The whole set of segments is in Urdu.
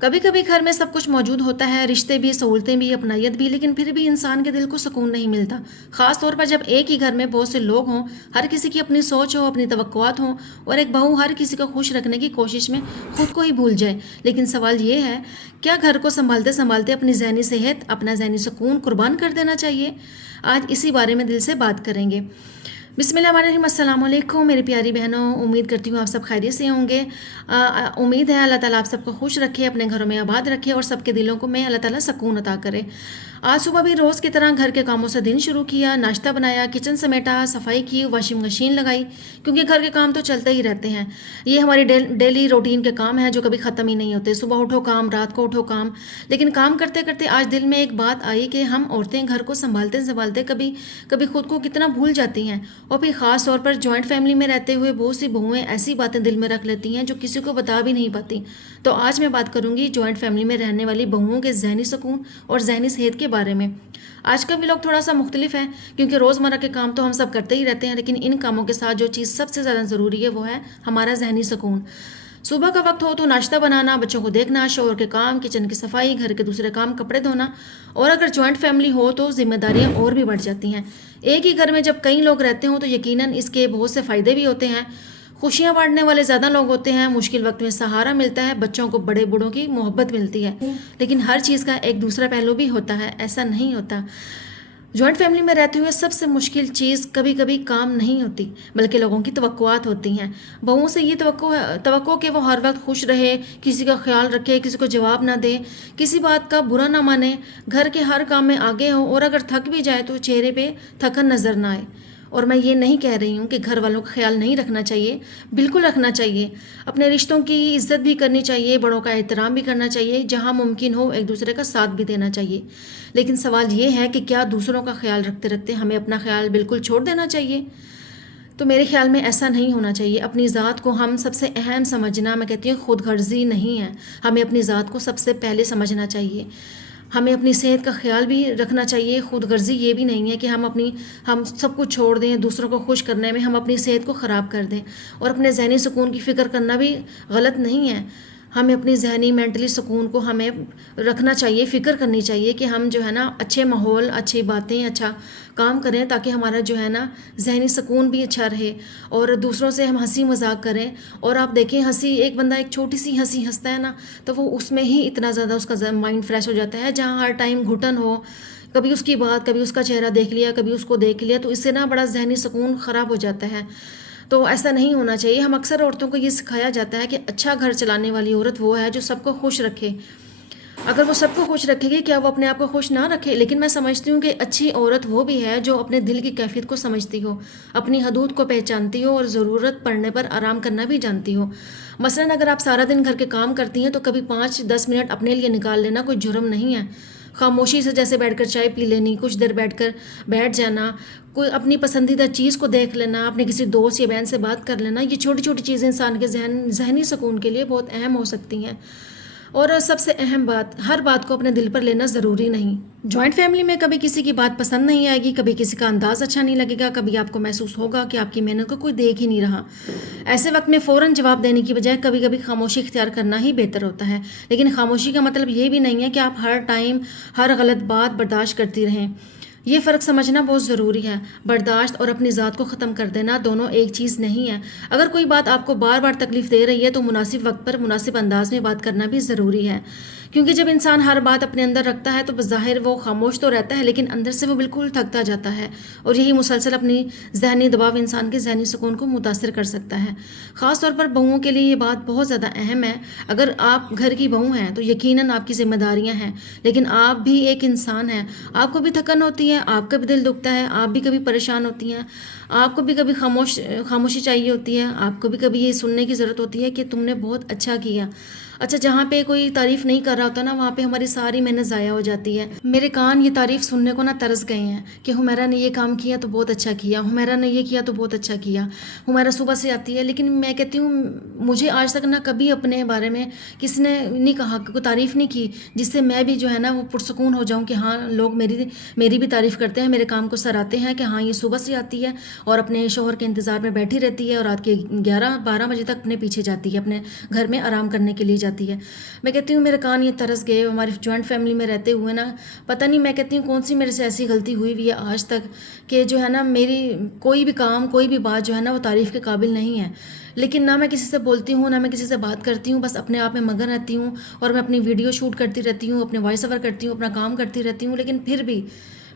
کبھی کبھی گھر میں سب کچھ موجود ہوتا ہے، رشتے بھی، سہولتیں بھی، اپنائیت بھی، لیکن پھر بھی انسان کے دل کو سکون نہیں ملتا، خاص طور پر جب ایک ہی گھر میں بہت سے لوگ ہوں، ہر کسی کی اپنی سوچ ہو، اپنی توقعات ہوں، اور ایک بہو ہر کسی کو خوش رکھنے کی کوشش میں خود کو ہی بھول جائے۔ لیکن سوال یہ ہے، کیا گھر کو سنبھالتے سنبھالتے اپنی ذہنی صحت، اپنا ذہنی سکون قربان کر دینا چاہیے؟ آج اسی بارے میں دل سے بات کریں گے۔ بسم اللہ الرحمن الرحیم۔ السلام علیکم میری پیاری بہنوں، امید کرتی ہوں آپ سب خیریت سے ہوں گے۔ امید ہے اللہ تعالیٰ آپ سب کو خوش رکھے، اپنے گھروں میں آباد رکھے، اور سب کے دلوں کو میں اللہ تعالیٰ سکون عطا کرے۔ آج صبح بھی روز کی طرح گھر کے کاموں سے دن شروع کیا، ناشتہ بنایا، کچن سمیٹا، صفائی کی، واشنگ مشین لگائی، کیونکہ گھر کے کام تو چلتے ہی رہتے ہیں۔ یہ ہماری ڈیلی روٹین کے کام ہیں جو کبھی ختم ہی نہیں ہوتے۔ صبح اٹھو کام، رات کو اٹھو کام، لیکن کام کرتے کرتے آج دل میں ایک بات آئی کہ ہم عورتیں گھر کو سنبھالتے سنبھالتے کبھی خود کو کتنا بھول جاتی ہیں، اور پھر خاص طور پر جوائنٹ فیملی میں رہتے ہوئے بہت سی بہویں ایسی باتیں دل میں رکھ لیتی ہیں جو کسی کو بتا بھی نہیں پاتی۔ تو آج میں بات کروں گی جوائنٹ فیملی میں رہنے والی بہوؤں کے ذہنی سکون اور ذہنی صحت کے بارے میں۔ آج کا ولاگ تھوڑا سا مختلف ہے، کیونکہ روزمرہ کے کام تو ہم سب کرتے ہی رہتے ہیں، لیکن ان کاموں کے ساتھ جو چیز سب سے زیادہ ضروری ہے وہ ہے ہمارا ذہنی سکون۔ صبح کا وقت ہو تو ناشتہ بنانا، بچوں کو دیکھنا، شوہر کے کام، کچن کی صفائی، گھر کے دوسرے کام، کپڑے دھونا، اور اگر جوائنٹ فیملی ہو تو ذمہ داریاں اور بھی بڑھ جاتی ہیں۔ ایک ہی گھر میں جب کئی لوگ رہتے ہوں تو یقیناً اس کے بہت سے فائدے بھی ہوتے ہیں۔ خوشیاں بانٹنے والے زیادہ لوگ ہوتے ہیں، مشکل وقت میں سہارا ملتا ہے، بچوں کو بڑے بوڑھوں کی محبت ملتی ہے، لیکن ہر چیز کا ایک دوسرا پہلو بھی ہوتا ہے، ایسا نہیں ہوتا۔ جوائنٹ فیملی میں رہتے ہوئے سب سے مشکل چیز کبھی کبھی کام نہیں ہوتی، بلکہ لوگوں کی توقعات ہوتی ہیں۔ بہوؤں سے یہ توقع کہ وہ ہر وقت خوش رہے، کسی کا خیال رکھے، کسی کو جواب نہ دے، کسی بات کا برا نہ مانے، گھر کے ہر کام میں آگے ہو، اور اگر تھک بھی جائے تو چہرے پہ تھکن نظر نہ آئے۔ اور میں یہ نہیں کہہ رہی ہوں کہ گھر والوں کا خیال نہیں رکھنا چاہیے، بالکل رکھنا چاہیے۔ اپنے رشتوں کی عزت بھی کرنی چاہیے، بڑوں کا احترام بھی کرنا چاہیے، جہاں ممکن ہو ایک دوسرے کا ساتھ بھی دینا چاہیے۔ لیکن سوال یہ ہے کہ کیا دوسروں کا خیال رکھتے رکھتے ہمیں اپنا خیال بالکل چھوڑ دینا چاہیے؟ تو میرے خیال میں ایسا نہیں ہونا چاہیے۔ اپنی ذات کو ہم سب سے اہم سمجھنا، میں کہتی ہوں، خود غرضی نہیں ہے۔ ہمیں اپنی ذات کو سب سے پہلے سمجھنا چاہیے۔ ہمیں اپنی صحت کا خیال بھی رکھنا چاہیے۔ خود غرضی یہ بھی نہیں ہے کہ ہم سب کچھ چھوڑ دیں، دوسروں کو خوش کرنے میں ہم اپنی صحت کو خراب کر دیں، اور اپنے ذہنی سکون کی فکر کرنا بھی غلط نہیں ہے۔ ہمیں اپنی ذہنی مینٹلی سکون کو ہمیں رکھنا چاہیے، فکر کرنی چاہیے کہ ہم جو ہے نا اچھے ماحول، اچھی باتیں، اچھا کام کریں، تاکہ ہمارا جو ہے نا ذہنی سکون بھی اچھا رہے، اور دوسروں سے ہم ہنسی مذاق کریں۔ اور آپ دیکھیں، ایک بندہ ایک چھوٹی سی ہنسی ہنستا ہے نا، تو وہ اس میں ہی اتنا زیادہ اس کا مائنڈ فریش ہو جاتا ہے، جہاں ہر ٹائم گھٹن ہو، کبھی اس کی بات، کبھی اس کا چہرہ دیکھ لیا، کبھی اس کو دیکھ لیا، تو اس سے نا بڑا ذہنی سکون خراب ہو جاتا ہے۔ تو ایسا نہیں ہونا چاہیے۔ ہم اکثر عورتوں کو یہ سکھایا جاتا ہے کہ اچھا گھر چلانے والی عورت وہ ہے جو سب کو خوش رکھے۔ اگر وہ سب کو خوش رکھے گی، کیا وہ اپنے آپ کو خوش نہ رکھے؟ لیکن میں سمجھتی ہوں کہ اچھی عورت وہ بھی ہے جو اپنے دل کی کیفیت کو سمجھتی ہو، اپنی حدود کو پہچانتی ہو، اور ضرورت پڑنے پر آرام کرنا بھی جانتی ہو۔ مثلاً اگر آپ سارا دن گھر کے کام کرتی ہیں تو کبھی 5-10 منٹ اپنے لیے نکال لینا کوئی جرم نہیں ہے۔ خاموشی سے جیسے بیٹھ کر چائے پی لینی، کچھ دیر بیٹھ جانا، کوئی اپنی پسندیدہ چیز کو دیکھ لینا، اپنے کسی دوست یا بہن سے بات کر لینا، یہ چھوٹی چھوٹی چیزیں انسان کے ذہنی سکون کے لیے بہت اہم ہو سکتی ہیں۔ اور سب سے اہم بات، ہر بات کو اپنے دل پر لینا ضروری نہیں۔ جوائنٹ فیملی میں کبھی کسی کی بات پسند نہیں آئے گی، کبھی کسی کا انداز اچھا نہیں لگے گا، کبھی آپ کو محسوس ہوگا کہ آپ کی محنت کو کوئی دیکھ ہی نہیں رہا۔ ایسے وقت میں فوراً جواب دینے کی بجائے کبھی کبھی خاموشی اختیار کرنا ہی بہتر ہوتا ہے۔ لیکن خاموشی کا مطلب یہ بھی نہیں ہے کہ آپ ہر ٹائم ہر غلط بات برداشت کرتی رہیں۔ یہ فرق سمجھنا بہت ضروری ہے۔ برداشت اور اپنی ذات کو ختم کر دینا دونوں ایک چیز نہیں ہے۔ اگر کوئی بات آپ کو بار بار تکلیف دے رہی ہے تو مناسب وقت پر مناسب انداز میں بات کرنا بھی ضروری ہے، کیونکہ جب انسان ہر بات اپنے اندر رکھتا ہے تو بظاہر وہ خاموش تو رہتا ہے، لیکن اندر سے وہ بالکل تھکتا جاتا ہے، اور یہی مسلسل اپنی ذہنی دباؤ انسان کے ذہنی سکون کو متاثر کر سکتا ہے۔ خاص طور پر بہوؤں کے لیے یہ بات بہت زیادہ اہم ہے۔ اگر آپ گھر کی بہو ہیں تو یقیناً آپ کی ذمہ داریاں ہیں، لیکن آپ بھی ایک انسان ہیں، آپ کو بھی تھکن ہوتی ہے، آپ کا بھی دل دکھتا ہے، آپ بھی کبھی پریشان ہوتی ہیں، آپ کو بھی کبھی خاموشی چاہیے ہوتی ہے، آپ کو بھی کبھی یہ سننے کی ضرورت ہوتی ہے کہ تم نے بہت اچھا کیا۔ اچھا، جہاں پہ کوئی تعریف نہیں کر رہا ہوتا نا، وہاں پہ ہماری ساری محنت ضائع ہو جاتی ہے۔ میرے کان یہ تعریف سننے کو نہ ترس گئے ہیں کہ حمیرہ نے یہ کام کیا تو بہت اچھا کیا، حمیرہ نے یہ کیا تو بہت اچھا کیا، حمیرہ صبح سے آتی ہے، لیکن میں کہتی ہوں مجھے آج تک نہ کبھی اپنے بارے میں کسی نے نہیں کہا، کوئی تعریف نہیں کی جس سے میں بھی جو ہے نا وہ پرسکون ہو جاؤں کہ ہاں لوگ میری بھی تعریف کرتے ہیں، میرے کام کو سراہتے ہیں کہ ہاں یہ صبح سے آتی ہے اور اپنے شوہر کے انتظار میں بیٹھی رہتی ہے، اور رات کے 11-12 بجے تک اپنے پیچھے جاتی ہے، اپنے گھر میں آرام کرنے کے لیے جاتی ہے۔ جاتی ہے۔ میں کہتی ہوں میرے کان یہ ترس گئے، ہماری جوائنٹ فیملی میں رہتے ہوئے نا پتہ نہیں میں کہتی ہوں کون سی میرے سے ایسی غلطی ہوئی ہوئی ہے آج تک کہ جو ہے نا میری کوئی بھی کام کوئی بھی بات جو ہے نا وہ تعریف کے قابل نہیں ہے، لیکن نہ میں کسی سے بولتی ہوں نہ میں کسی سے بات کرتی ہوں، بس اپنے آپ میں مگن رہتی ہوں اور میں اپنی ویڈیو شوٹ کرتی رہتی ہوں، اپنے وائس اوور کرتی ہوں، اپنا کام کرتی رہتی ہوں، لیکن پھر بھی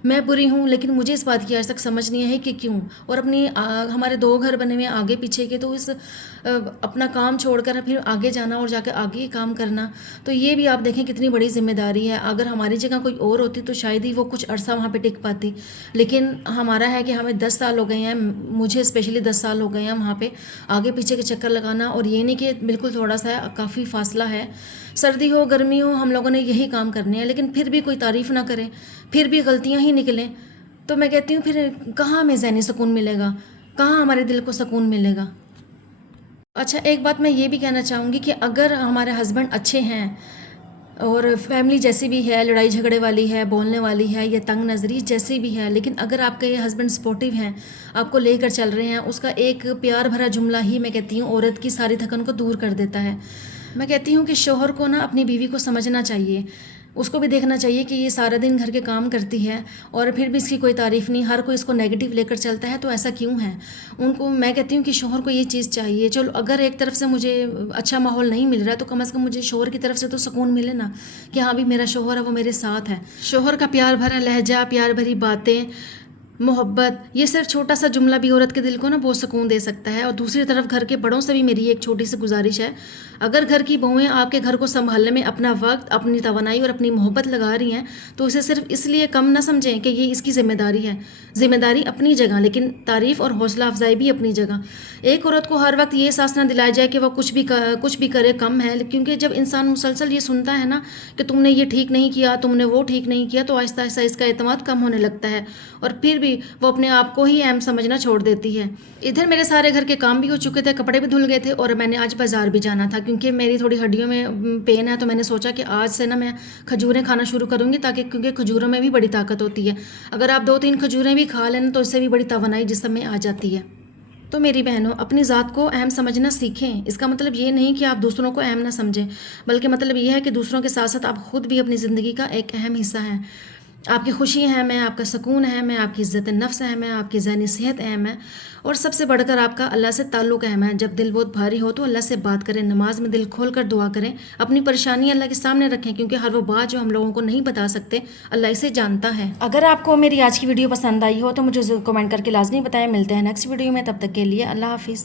میں بری ہوں۔ لیکن مجھے اس بات کی آج تک سمجھ نہیں ہے کہ کیوں، اور اپنی ہمارے 2 گھر بنے ہوئے ہیں آگے پیچھے کے، تو اس اپنا کام چھوڑ کر پھر آگے جانا اور جا کے آگے کام کرنا، تو یہ بھی آپ دیکھیں کتنی بڑی ذمہ داری ہے۔ اگر ہماری جگہ کوئی اور ہوتی تو شاید ہی وہ کچھ عرصہ وہاں پہ ٹک پاتی، لیکن ہمارا ہے کہ ہمیں 10 سال ہو گئے ہیں، مجھے اسپیشلی 10 سال ہو گئے ہیں وہاں پہ آگے پیچھے کے چکر لگانا، اور یہ نہیں کہ بالکل تھوڑا سا کافی فاصلہ ہے، سردی ہو گرمی ہو ہم لوگوں نے یہی کام کرنے ہیں، لیکن پھر بھی کوئی تعریف نہ کرے، پھر بھی غلطیاں ہی نکلیں، تو میں کہتی ہوں پھر کہاں ہمیں ذہنی سکون ملے گا، کہاں ہمارے دل کو سکون ملے گا۔ اچھا ایک بات میں یہ بھی کہنا چاہوں گی کہ اگر ہمارے ہسبینڈ اچھے ہیں اور فیملی جیسی بھی ہے، لڑائی جھگڑے والی ہے، بولنے والی ہے یا تنگ نظری جیسی بھی ہے، لیکن اگر آپ کے ہسبینڈ سپورٹیو ہیں، آپ کو لے کر چل رہے ہیں، اس کا ایک پیار بھرا جملہ ہی میں کہتی ہوں عورت کی ساری تھکن کو دور کر دیتا ہے۔ میں کہتی ہوں کہ شوہر کو نا اپنی بیوی کو سمجھنا چاہیے، اس کو بھی دیکھنا چاہیے کہ یہ سارا دن گھر کے کام کرتی ہے اور پھر بھی اس کی کوئی تعریف نہیں، ہر کوئی اس کو نیگیٹو لے کر چلتا ہے، تو ایسا کیوں ہے؟ ان کو میں کہتی ہوں کہ شوہر کو یہ چیز چاہیے، چلو اگر ایک طرف سے مجھے اچھا ماحول نہیں مل رہا ہے تو کم از کم مجھے شوہر کی طرف سے تو سکون ملے نا کہ ہاں بھی میرا شوہر ہے، وہ میرے ساتھ ہے۔ شوہر کا پیار بھرا لہجہ، پیار بھری باتیں، محبت، یہ صرف چھوٹا سا جملہ بھی عورت کے دل کو نا بہت سکون دے سکتا ہے۔ اور دوسری طرف گھر کے بڑوں سے بھی میری ایک چھوٹی سی گزارش ہے، اگر گھر کی بہویں آپ کے گھر کو سنبھالنے میں اپنا وقت، اپنی توانائی اور اپنی محبت لگا رہی ہیں تو اسے صرف اس لیے کم نہ سمجھیں کہ یہ اس کی ذمہ داری ہے۔ ذمہ داری اپنی جگہ، لیکن تعریف اور حوصلہ افزائی بھی اپنی جگہ۔ ایک عورت کو ہر وقت یہ احساس نہ دلایا جائے کہ وہ کچھ بھی کرے کم ہے، کیونکہ جب انسان مسلسل یہ سنتا ہے نا کہ تم نے یہ ٹھیک نہیں کیا، تم نے وہ ٹھیک نہیں کیا، تو آہستہ آہستہ اس کا اعتماد کم ہونے لگتا ہے اور پھر بھی وہ اپنے آپ کو ہی اہم سمجھنا چھوڑ دیتی ہے۔ ادھر میرے سارے گھر کے کام بھی ہو چکے تھے، کپڑے بھی دھل گئے تھے اور میں نے آج بازار بھی جانا تھا کیونکہ میری تھوڑی ہڈیوں میں پین ہے، تو میں نے سوچا کہ آج سے نا میں کھجوریں کھانا شروع کروں گی، تاکہ کیونکہ کھجوروں میں بھی بڑی طاقت ہوتی ہے، اگر آپ 2-3 کھجوریں بھی کھا لیں تو اس سے بھی بڑی توانائی جسم میں آ جاتی ہے۔ تو میری بہنوں اپنی ذات کو اہم سمجھنا سیکھیں، اس کا مطلب یہ نہیں کہ آپ دوسروں کو اہم نہ سمجھیں، بلکہ مطلب یہ ہے کہ دوسروں کے ساتھ ساتھ آپ خود بھی اپنی زندگی کا ایک اہم حصہ ہیں۔ آپ کی خوشی اہم ہے، آپ کا سکون اہم ہے، آپ کی عزت نفس اہم ہے، آپ کی ذہنی صحت اہم ہے، اور سب سے بڑھ کر آپ کا اللہ سے تعلق اہم ہے۔ جب دل بہت بھاری ہو تو اللہ سے بات کریں، نماز میں دل کھول کر دعا کریں، اپنی پریشانی اللہ کے سامنے رکھیں، کیونکہ ہر وہ بات جو ہم لوگوں کو نہیں بتا سکتے اللہ اسے جانتا ہے۔ اگر آپ کو میری آج کی ویڈیو پسند آئی ہو تو مجھے کمنٹ کر کے لازمی بتائیں۔ ملتے ہیں نیکسٹ ویڈیو میں، تب تک کے لیے اللہ حافظ۔